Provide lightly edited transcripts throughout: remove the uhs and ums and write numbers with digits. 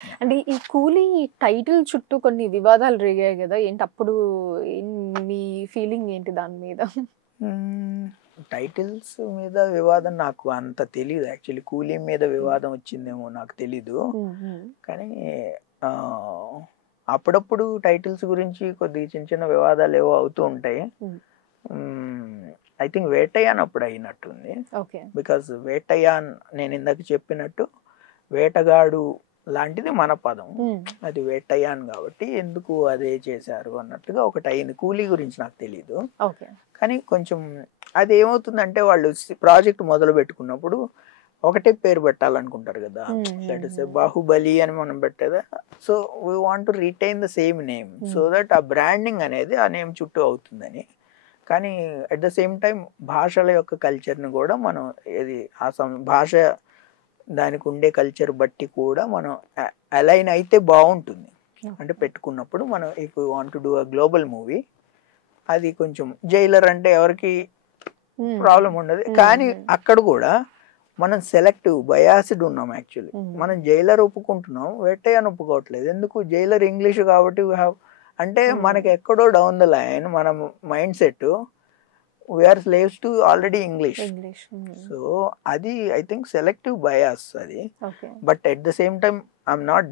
అంటే ఈ 'కూలీ' టైటిల్ చుట్టూ కొన్ని వివాదాలు రేగాయి గదా! ఏంటి అప్పుడు మీ ఫీలింగ్ ఏంటి దాని మీద? టైటిల్స్ మీద వివాదం నాకు అంత తెలీదు యాక్చువల్లీ. 'కూలీ' మీద వివాదం వచ్చిందేమో నాకు తెలీదు. హ్మ్. హ్మ్. కానీ ఆహ్, అప్పుడప్పుడు టైటిల్స్ గురించి కొద్దిగా చిన్న చిన్న వివాదాలేవో అవుతూ ఉంటాయి. హ్మ్. ఐ థింక్ 'వేటయ్యాన్' అప్పుడు అయినట్టుంది. ఓకే. బికాజ్ 'వేటయ్యాన్' నేనిందాక చెప్పినట్టు వేటగాడు లాంటిది మన పదం. హ్మ్. అది 'వేటయ్యాన్' కాబట్టి ఎందుకు అదే చేశారు అన్నట్టుగా ఒకటయింది. 'కూలీ' గురించి నాకు తెలీదు. ఓకే. కానీ కొంచెం అదేమవుతుందంటే వాళ్ళు ప్రాజెక్ట్ మొదలుపెట్టుకున్నప్పుడు ఒకటే పేరు పెట్టాలనుకుంటారు గదా! హ్మ్. లెట్ హ్మ్. అస్ సే హ్మ్. 'బాహుబలి' అని మనం పెట్టేదా so we want to retain the same name so hmm. That uh branding అనేది ఆ నేమ్ చుట్టూ అవుతుందని. కానీ అట్ ద సేమ్ టైమ్ భాషల యొక్క కల్చర్‌ని గూడా మనం ఏది భాష దానికి ఉండే కల్చర్ బట్టి కూడా మనం అలైన్ అయితే బావుంటుంది. అంటే ఓకే. పెట్టుకున్నప్పుడు మనం if you want to do a global movie అది కొంచెం 'జైలర్' అంటే ఎవరికీ హ్మ్. ప్రాబ్లమ్ ఉండదు. హ్మ్. కానీ హ్మ్. అక్కడ గూడా మనం సెలెక్టివ్ బయాస్డ్ ఉన్నాం యాక్చువల్లీ. హ్మ్. మనం 'జైలర్' ఒప్పుకుంటున్నాం. 'వేటయ్యన్' ఒప్పుకోవట్లేదు. ఎందుకు 'జైలర్' ఇంగ్లీష్ కాబట్టి వి హావ్ అంటే హ్మ్. మనకి ఎక్కడో డౌన్ ద లైన్ మనం mindset we are slaves to already English. English. Hmm. So అది ఐ థింక్ సెలెక్టివ్ బయాస్ అది. Okay. But at the same time I'm not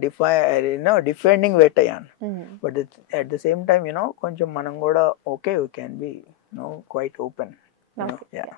defending 'Vettaiyan'. Hmm. But at the same time కొంచెం మనం గూడా okay we can be quite open. Okay. Yeah.